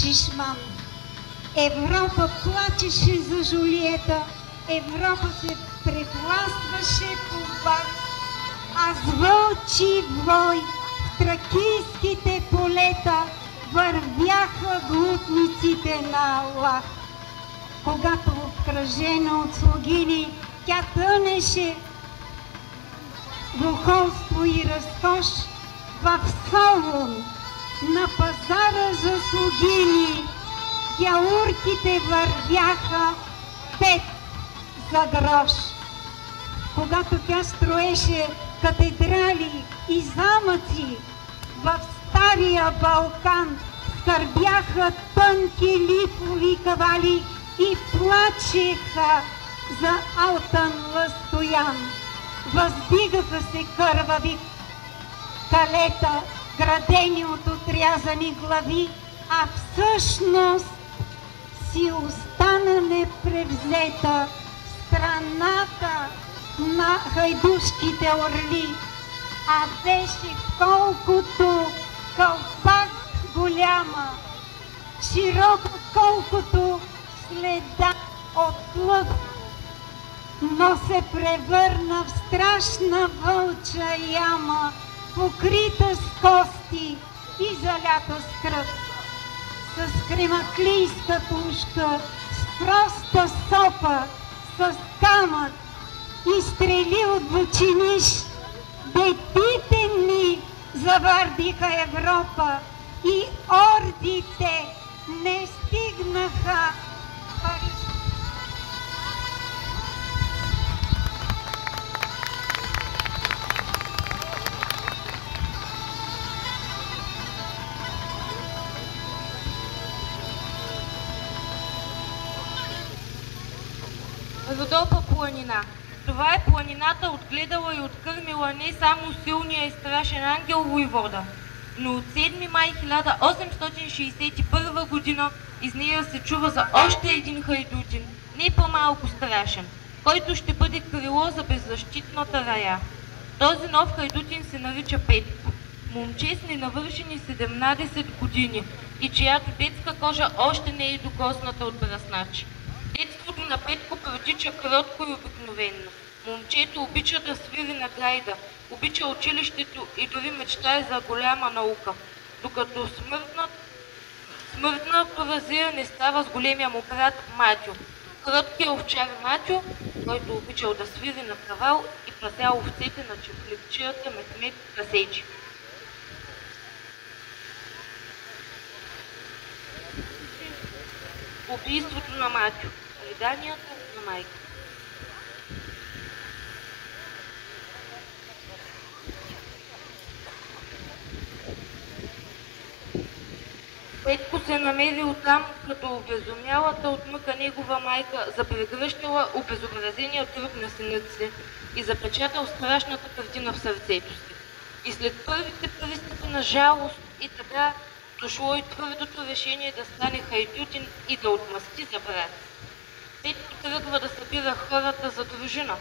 Шишман. Европа плачеше за Жулиета, Европа се претластваше по Бах, а с вълчи вой в тракийските полета вървяха глутниците на Аллах. Когато обкръжена от слугини, тя тънеше в ухолство и разкош, в Солун на пазара за слугини гяурките вървяха 5 за грош. Когато тя строеше катедрали и замъци в стария Балкан, скърбяха тънки липови кавали и плачеха за Алтан Лъстоян. Въздигаха се кървави калета, градени от отрязани глави, а всъщност си остана непревзета страната на хайдушките орли, а беше колкото кълпак голяма, широко колкото следа от лъв, но се превърна в страшна вълча яма, покрита с кости и залята с кръв. С кремаклийска пушка, с проста сопа, с камък и стрели от бучиниш, детите ни завардиха Европа и ордите не стигнаха Париж. Родопа планина. Това е планината отгледала и откърмила не само силния и страшен ангел войвода, но от 7 май 1861 година из нея се чува за още един хайдутин, не по-малко страшен, който ще бъде крило за беззащитната рая. Този нов хайдутин се нарича Петко, момче с ненавършени 17 години и чиято детска кожа още не е докосната от бръсначи. Детството на Петко протича кротко и обикновенно. Момчето обича да свири на гайда, обича училището и дори мечтае за голяма наука, докато смъртна поразия не става с големия му брат Матю. Кроткият овчар Матю, който обичал да свири на кравал и пасял овцете на чифликчията Мехмед Касейчи. Убийството на Матю. Преданията на майка. Петко се намерил там, като обезумялата от мъка негова майка запрегръщала обезобразения труп на синът си и запечатал страшната картина в сърцето си. И след първите пристъпи на жалост и така дошло и твърдото решение да стане хайдутин и да отмъсти за брат. Петко тръгва да събира хората за дружина.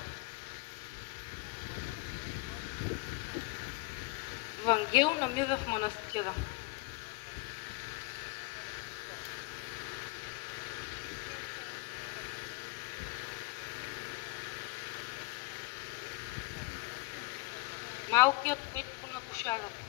Вангел намира в манастира. Малкият Петко на кошарата.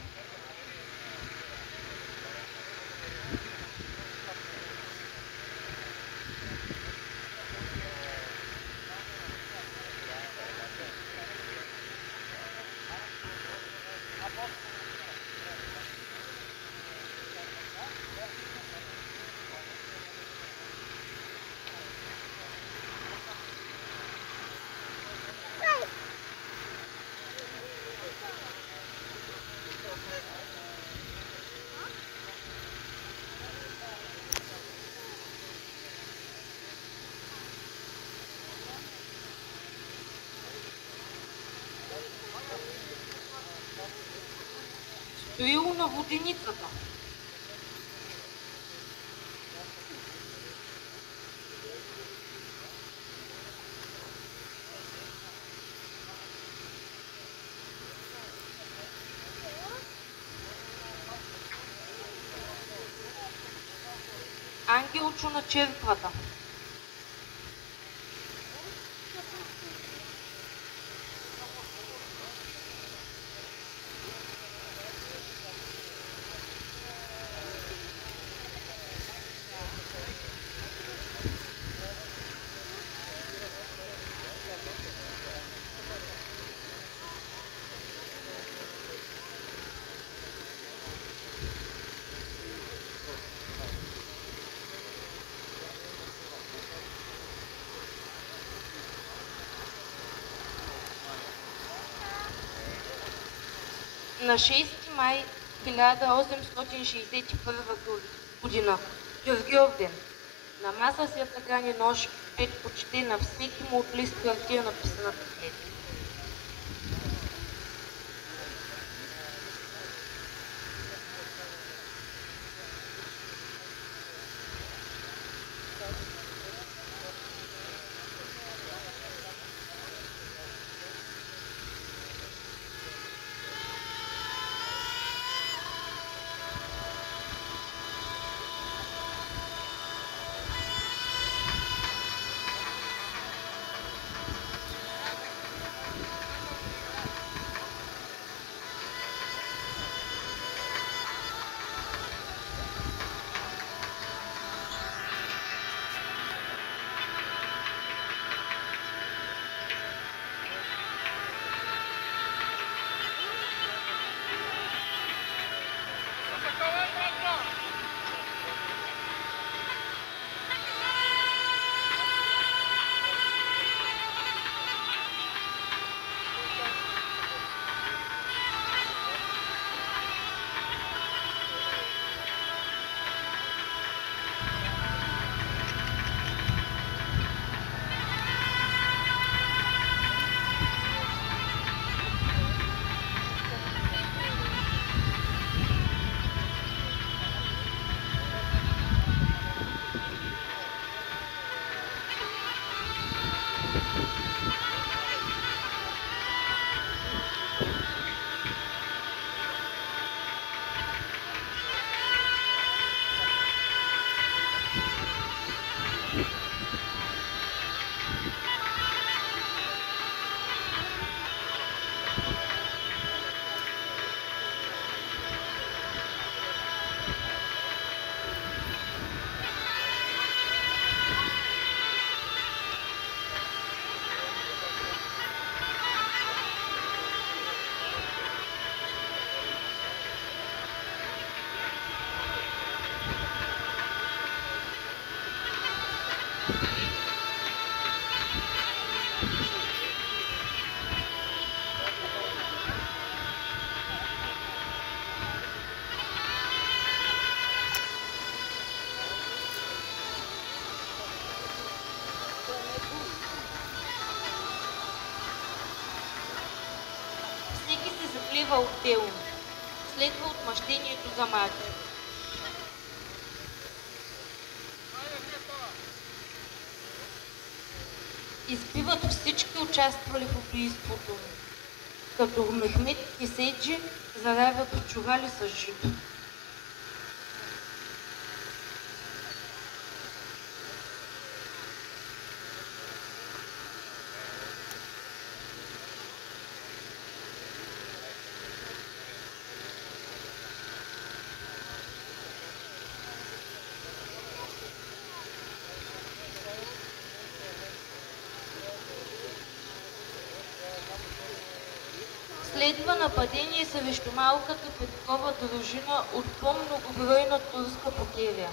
Стоило на воденицата. ангелчо на черквата. На 6 май 1861 година, Георгиовден, на маса Света Гани нож Пет почете на всеки му от лист хартия написаната клетва. Всеки се заклева отделно. Следва отмъщението за Матио. Избиват всички участвали в убийството, като Мехмед и Сейджи заравят в чували с жито. Следва нападение срещу малката Петкова дружина от по-многобройна турска потеря.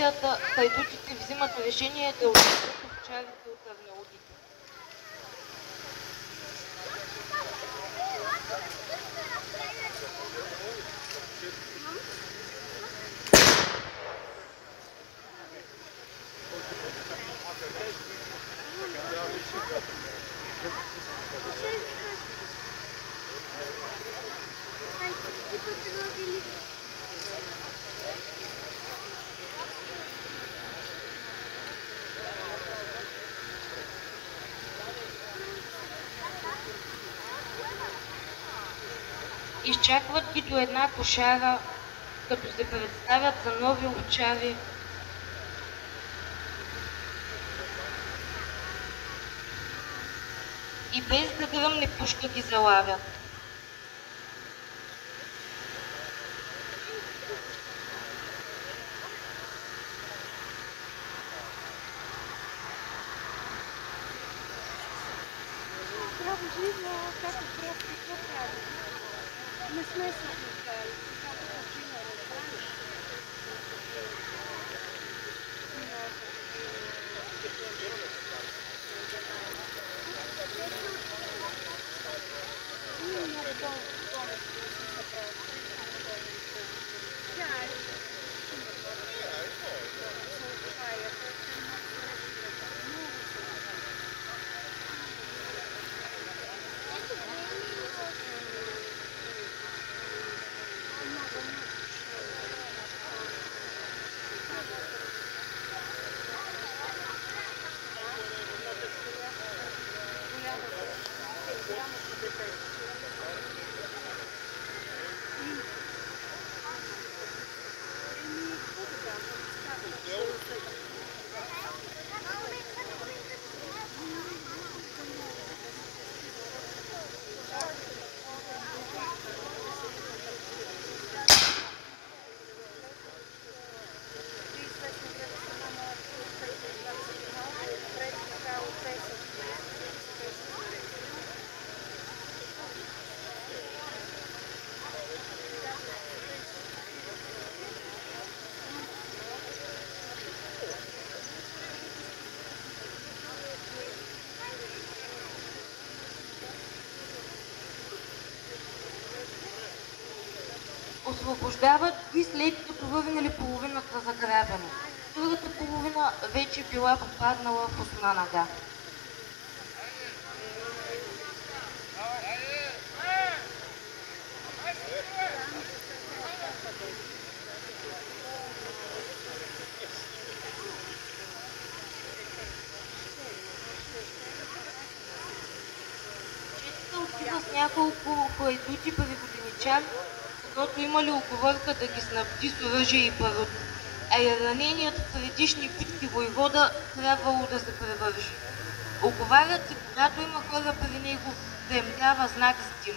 историята хайдутите взимат решение да отведат овчарите от арнаутите. Изчакват ги до една кошара, като се представят за нови овчари. И без да гръмне пушка ги залавят. Здраво живо, kako просто to pravi. Ne sme se odpraviti, kako počina razbrani. Nije mnogo bolesti se pravi. Ja, Освобождават ги след като върнали половината заграбено. Другата половина вече била попаднала в Османага. Четата отива с няколко хайдути преводеничари, защото имали уговорка да ги снабди с оръжие и барут, а и раненият в предишни битки войвода трябвало да се превърши. Уговарят се, когато има хора при него, да им дава знак с дим.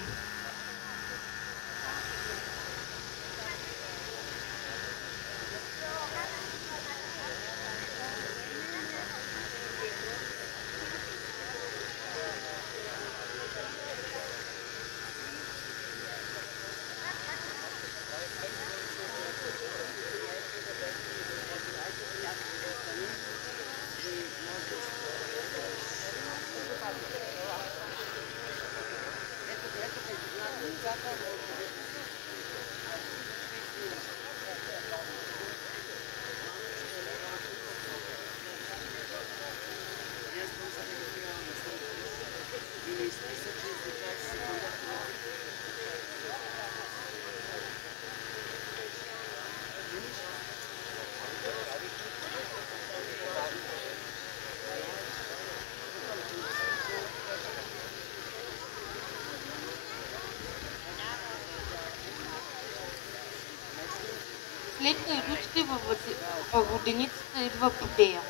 След хайдутите във воденицата идва Будея.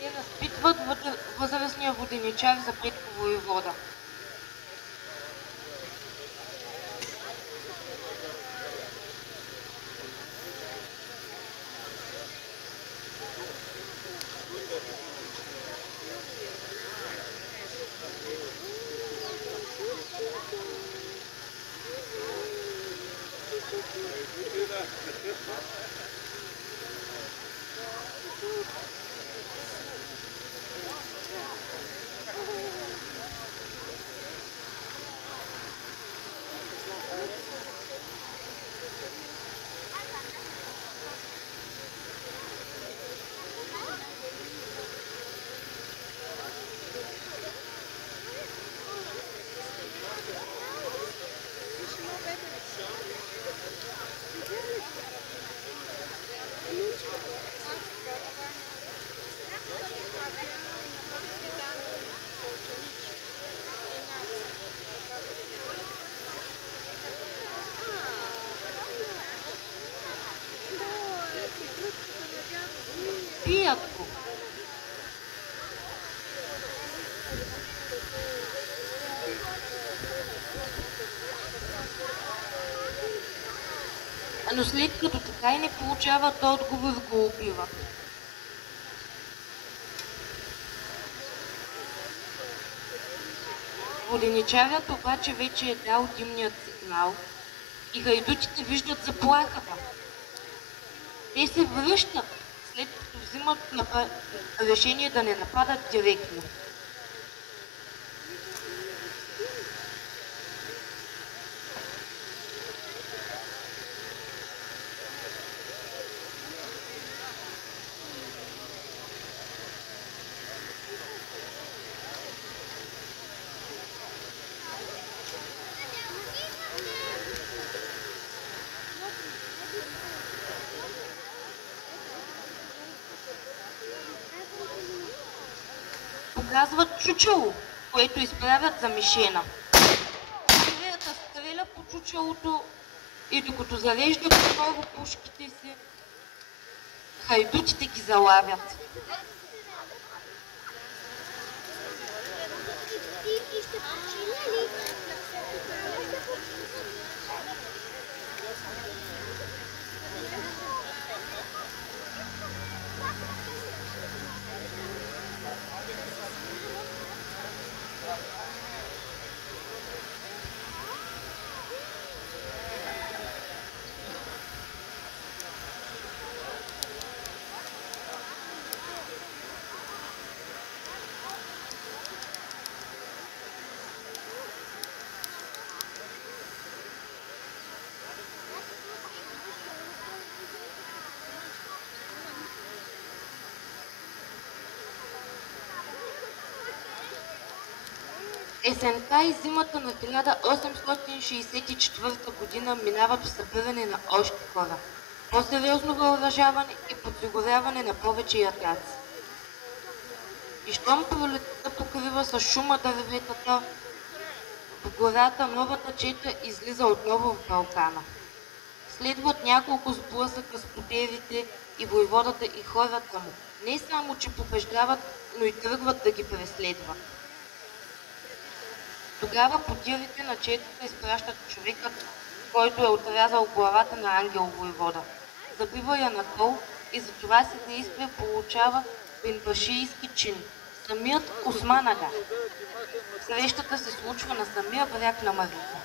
Те разпитват възрастния воденичар за Петко войвода. но след като така и не получават отговор, го убиват. Воденичарят обаче вече е дал димният сигнал и хайдутите виждат заплахата. Те се връщат, след като взимат решение да не нападат директно. Показват чучело, което изправят за мишена. Дирията стреля по чучелото и докато зареждат отново пушките си, хайдутите ги залавят. Есента и зимата на 1864 година минават в събиране на още хора, по-сериозно въоръжаване и подсигуряване на повече ятаци. И щом пролетта покрива с шума дърветата, в гората новата чета излиза отново в Балкана. Следват няколко сблъсъка с потерите и войводата и хората му. Не само, че побеждават, но и тръгват да ги преследват. Тогава потирите на четата изпращат човекът, който е отрязал главата на Ангел войвода. Забива я на кол и за това си действие получава бенбашийски чин. Самият Осман Ага. Срещата се случва на самия бряг на Марица.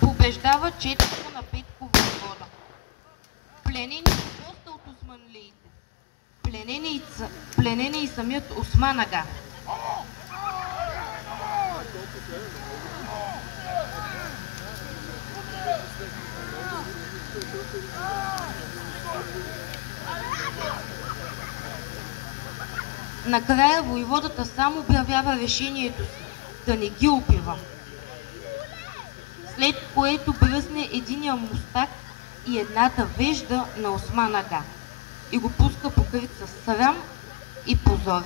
Побеждава четата на Петко войвода. Пленени са доста от османлиите. Пленен е и самият Осман ага. Накрая войводата сам обявява решението си да не ги убива, след което бръсне единия мустак и едната вежда на Осман ага и го пуска покрит със срам и позор.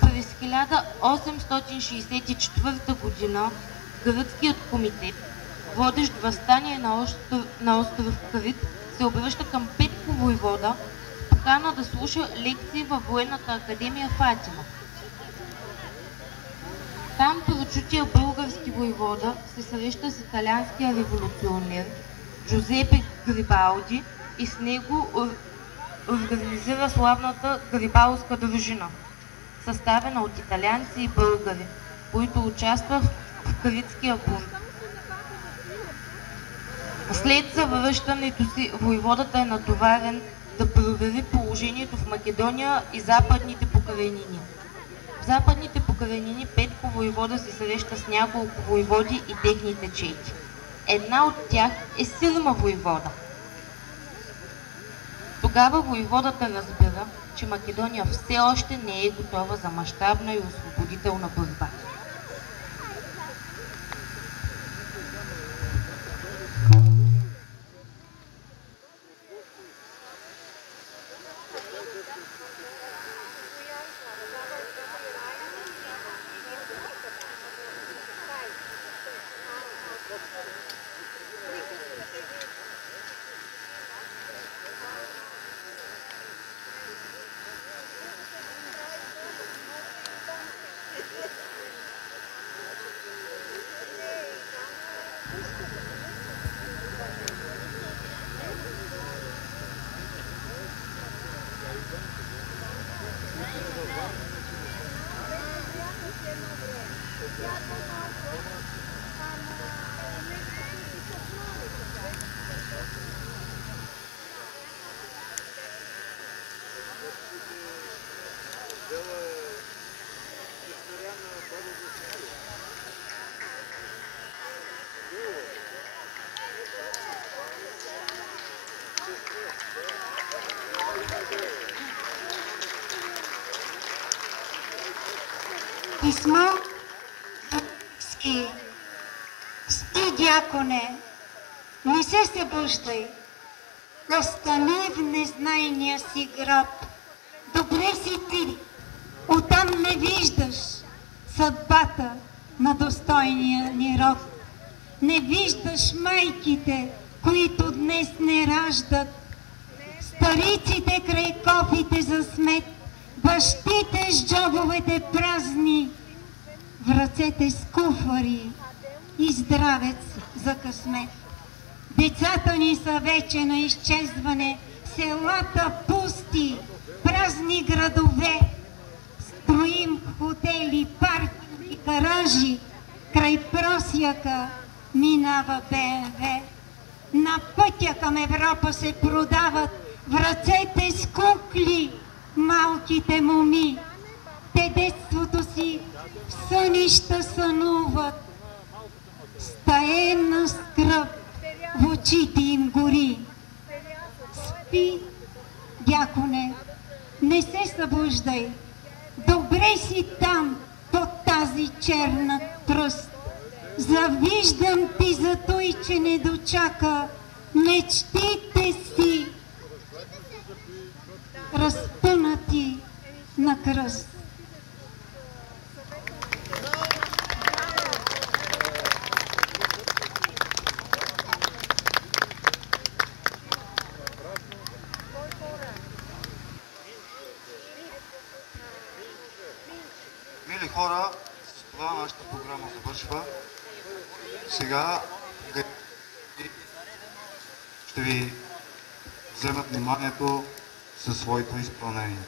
През 1864 година гръцкият комитет, водещ въстание на остров Крит, се обръща към Петко войвода с покана да слуша лекции във военната академия в Атина. Там прочутия български войвода се среща с италианския революционер Джузепе Гарибалди и с него организира славната Гарибалска дружина, съставена от италианци и българи, които участват в Критския бунт. След завръщането си войводата е натоварен да провери положението в Македония и Западните покрайнини. В Западните покрайнини Петко войвода се среща с няколко войводи и техните чети. Една от тях е Сирма войвода. Тогава войводата разбира, че Македония все още не е готова за мащабна и освободителна борба. Писмо спи, дяконе, не се събуждай, остани в незнайния си гроб. Добре си ти, оттам не виждаш съдбата на достойния ни род. Не виждаш майките, които днес не раждат, стариците край кофите за смет, бащите с джобовете празни, в ръцете с куфари и здравец за късмет. Децата ни са вече на изчезване, селата пусти, празни градове. Строим хотели, парки и гаражи, край просяка минава БМВ. На пътя към Европа се продават в ръцете с кукли малките моми. Те детството си в сънища сънуват, стаенна скръб в очите им гори. Спи, дяконе, не се събуждай, добре си там под тази черна тръст. Завиждам ти за той, че не дочака мечтите си, разпънати на кръст. мили хора, с това нашата програма завършва. Сега ще ви вземат вниманието със своето изпълнение.